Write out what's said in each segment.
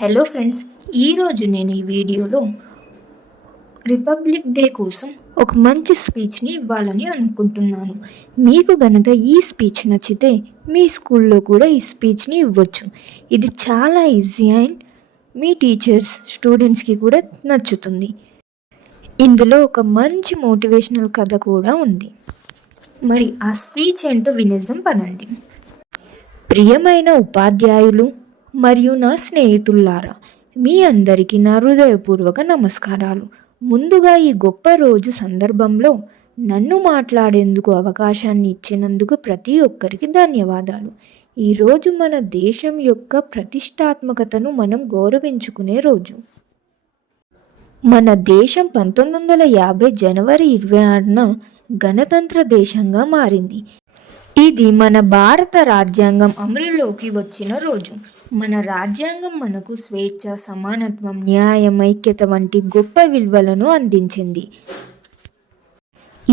Hello friends ఈరోజు నేను ఈ వీడియోలో రిపబ్లిక్ డే కోసం ఒక మంచి స్పీచ్ని ఇవ్వాలని అనుకుంటున్నాను. మీకు గనక ఈ స్పీచ్ నచ్చితే మీ స్కూల్లో కూడా ఈ స్పీచ్ని ఇవ్వచ్చు. ఇది చాలా ఈజీ అండ్ మీ టీచర్స్ స్టూడెంట్స్కి కూడా నచ్చుతుంది. ఇందులో ఒక మంచి మోటివేషనల్ కథ కూడా ఉంది. మరి ఆ స్పీచ్ ఏంటో వినేద్దాం పదండి. ప్రియమైన ఉపాధ్యాయులు మరియు నా స్నేహితుల్లారా మీ అందరికీ నా హృదయపూర్వక నమస్కారాలు. ముందుగా ఈ గొప్ప రోజు సందర్భంలో నన్ను మాట్లాడేందుకు అవకాశాన్ని ఇచ్చినందుకు ప్రతి ఒక్కరికి ధన్యవాదాలు. ఈరోజు మన దేశం యొక్క ప్రతిష్టాత్మకతను మనం గౌరవించుకునే రోజు. మన దేశం పంతొమ్మిది వందల యాభై జనవరి ఇరవై ఆరున గణతంత్ర దేశంగా మారింది. ఇది మన భారత రాజ్యాంగం అమలులోకి వచ్చిన రోజు. మన రాజ్యాంగం మనకు స్వేచ్ఛ సమానత్వం న్యాయం ఐక్యత వంటి గొప్ప విలువలను అందించింది.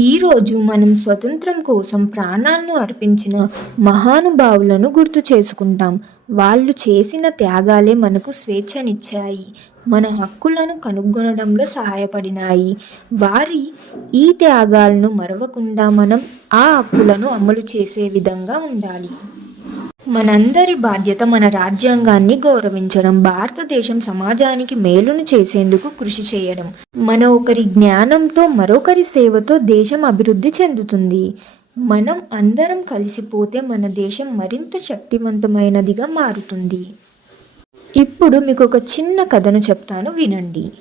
ఈరోజు మనం స్వతంత్రం కోసం ప్రాణాలను అర్పించిన మహానుభావులను గుర్తు చేసుకుంటాం. వాళ్ళు చేసిన త్యాగాలే మనకు స్వేచ్ఛనిచ్చాయి. మన హక్కులను కనుగొనడంలో సహాయపడినాయి. వారి ఈ త్యాగాలను మరవకుండా మనం ఆ హక్కులను అమలు చేసే విధంగా ఉండాలి. మనందరి బాధ్యత మన రాజ్యాంగాన్ని గౌరవించడం భారతదేశం సమాజానికి మేలును చేసేందుకు కృషి చేయడం. మన ఒకరి జ్ఞానంతో మరొకరి సేవతో దేశం అభివృద్ధి చెందుతుంది. మనం అందరం కలిసిపోతే మన దేశం మరింత శక్తివంతమైనదిగా మారుతుంది. ఇప్పుడు మీకు ఒక చిన్న కథను చెప్తాను వినండి.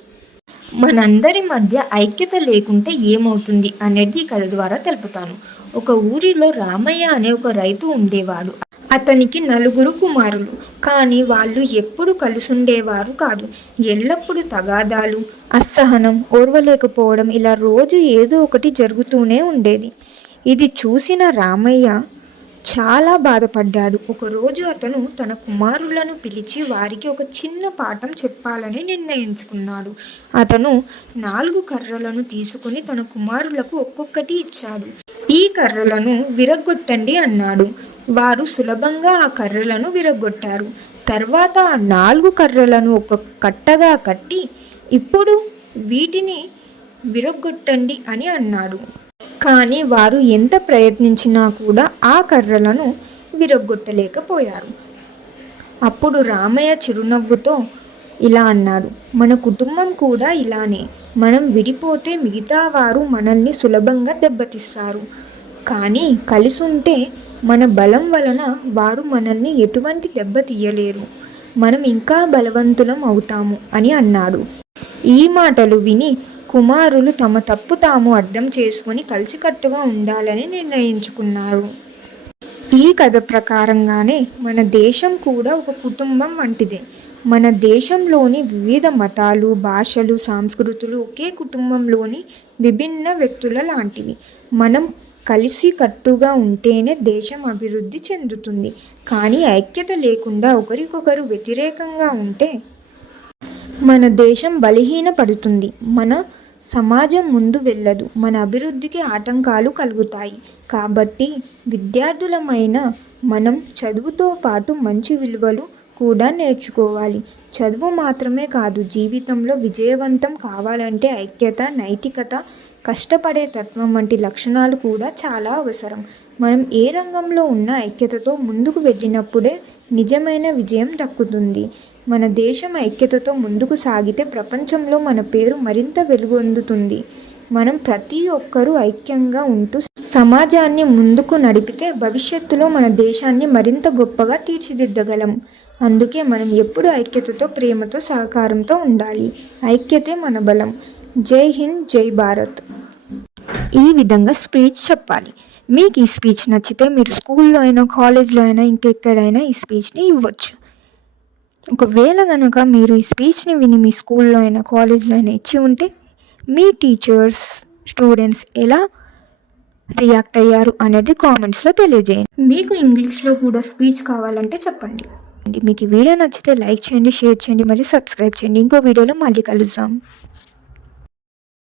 మనందరి మధ్య ఐక్యత లేకుంటే ఏమవుతుంది అనేది ఈ కథ ద్వారా తెలుపుతాను. ఒక ఊరిలో రామయ్య అనే ఒక రైతు ఉండేవాడు. అతనికి నలుగురు కుమారులు. కానీ వాళ్ళు ఎప్పుడు కలుసుండేవారు కాదు. ఎల్లప్పుడూ తగాదాలు అసహనం ఓర్వలేకపోవడం ఇలా రోజు ఏదో ఒకటి జరుగుతూనే ఉండేది. ఇది చూసిన రామయ్య చాలా బాధపడ్డాడు. ఒకరోజు అతను తన కుమారులను పిలిచి వారికి ఒక చిన్న పాఠం చెప్పాలని నిర్ణయించుకున్నాడు. అతను నాలుగు కర్రలను తీసుకుని తన కుమారులకు ఒక్కొక్కటి ఇచ్చాడు. ఈ కర్రలను విరగ్గొట్టండి అన్నాడు. వారు సులభంగా ఆ కర్రలను విరగ్గొట్టారు. తర్వాత ఆ నాలుగు కర్రలను ఒక కట్టగా కట్టి ఇప్పుడు వీటిని విరగ్గొట్టండి అని అన్నాడు. కానీ వారు ఎంత ప్రయత్నించినా కూడా ఆ కర్రలను విరగ్గొట్టలేకపోయారు. అప్పుడు రామయ్య చిరునవ్వుతో ఇలా అన్నాడు మన కుటుంబం కూడా ఇలానే. మనం విడిపోతే మిగతా వారు మనల్ని సులభంగా దెబ్బతీస్తారు. కానీ కలిసి ఉంటే మన బలం వలన వారు మనల్ని ఎటువంటి దెబ్బతీయలేరు. మనం ఇంకా బలవంతులం అవుతాము అని అన్నాడు. ఈ మాటలు విని కుమారులు తమ తప్పు తాము అర్థం చేసుకొని కలిసికట్టుగా ఉండాలని నిర్ణయించుకున్నారు. ఈ కథ ప్రకారంగానే మన దేశం కూడా ఒక కుటుంబం వంటిదే. మన దేశంలోని వివిధ మతాలు భాషలు సాంస్కృతులు ఒకే కుటుంబంలోని విభిన్న వ్యక్తుల లాంటివి. మనం కలిసి కట్టుగా ఉంటేనే దేశం అభివృద్ధి చెందుతుంది. కానీ ఐక్యత లేకుండా ఒకరికొకరు వ్యతిరేకంగా ఉంటే మన దేశం బలహీనపడుతుంది. మన సమాజం ముందు వెళ్ళదు. మన అభివృద్ధికి ఆటంకాలు కలుగుతాయి. కాబట్టి విద్యార్థులమైన మనం చదువుతో పాటు మంచి విలువలు కూడా నేర్చుకోవాలి. చదువు మాత్రమే కాదు జీవితంలో విజయవంతం కావాలంటే ఐక్యత నైతికత కష్టపడే తత్వం వంటి లక్షణాలు కూడా చాలా అవసరం. మనం ఏ రంగంలో ఉన్న ఐక్యతతో ముందుకు వెళ్ళినప్పుడే నిజమైన విజయం దక్కుతుంది. మన దేశం ఐక్యతతో ముందుకు సాగితే ప్రపంచంలో మన పేరు మరింత వెలుగొందుతుంది. మనం ప్రతి ఒక్కరూ ఐక్యంగా ఉంటూ సమాజాన్ని ముందుకు నడిపితే భవిష్యత్తులో మన దేశాన్ని మరింత గొప్పగా తీర్చిదిద్దగలం. అందుకే మనం ఎప్పుడు ఐక్యతతో ప్రేమతో సహకారంతో ఉండాలి. ఐక్యతే మన బలం. జై హింద్ జై భారత్. ఈ విధంగా స్పీచ్ చెప్పాలి. మీకు ఈ స్పీచ్ నచ్చితే మీరు స్కూల్లో అయినా కాలేజ్లో అయినా ఇంకెక్కడైనా ఈ స్పీచ్ని ఇవ్వచ్చు. ఒకవేళ కనుక మీరు ఈ స్పీచ్ని విని మీ స్కూల్లో అయినా కాలేజ్లో అయినా ఇచ్చి ఉంటే మీ టీచర్స్ స్టూడెంట్స్ ఎలా రియాక్ట్ అయ్యారు అనేది కామెంట్స్లో తెలియజేయండి. మీకు ఇంగ్లీష్లో కూడా స్పీచ్ కావాలంటే చెప్పండి. మీకు ఈ వీడియో నచ్చితే లైక్ చేయండి షేర్ చేయండి మరియు సబ్స్క్రైబ్ చేయండి. ఇంకో వీడియోలో మళ్ళీ కలుద్దాం.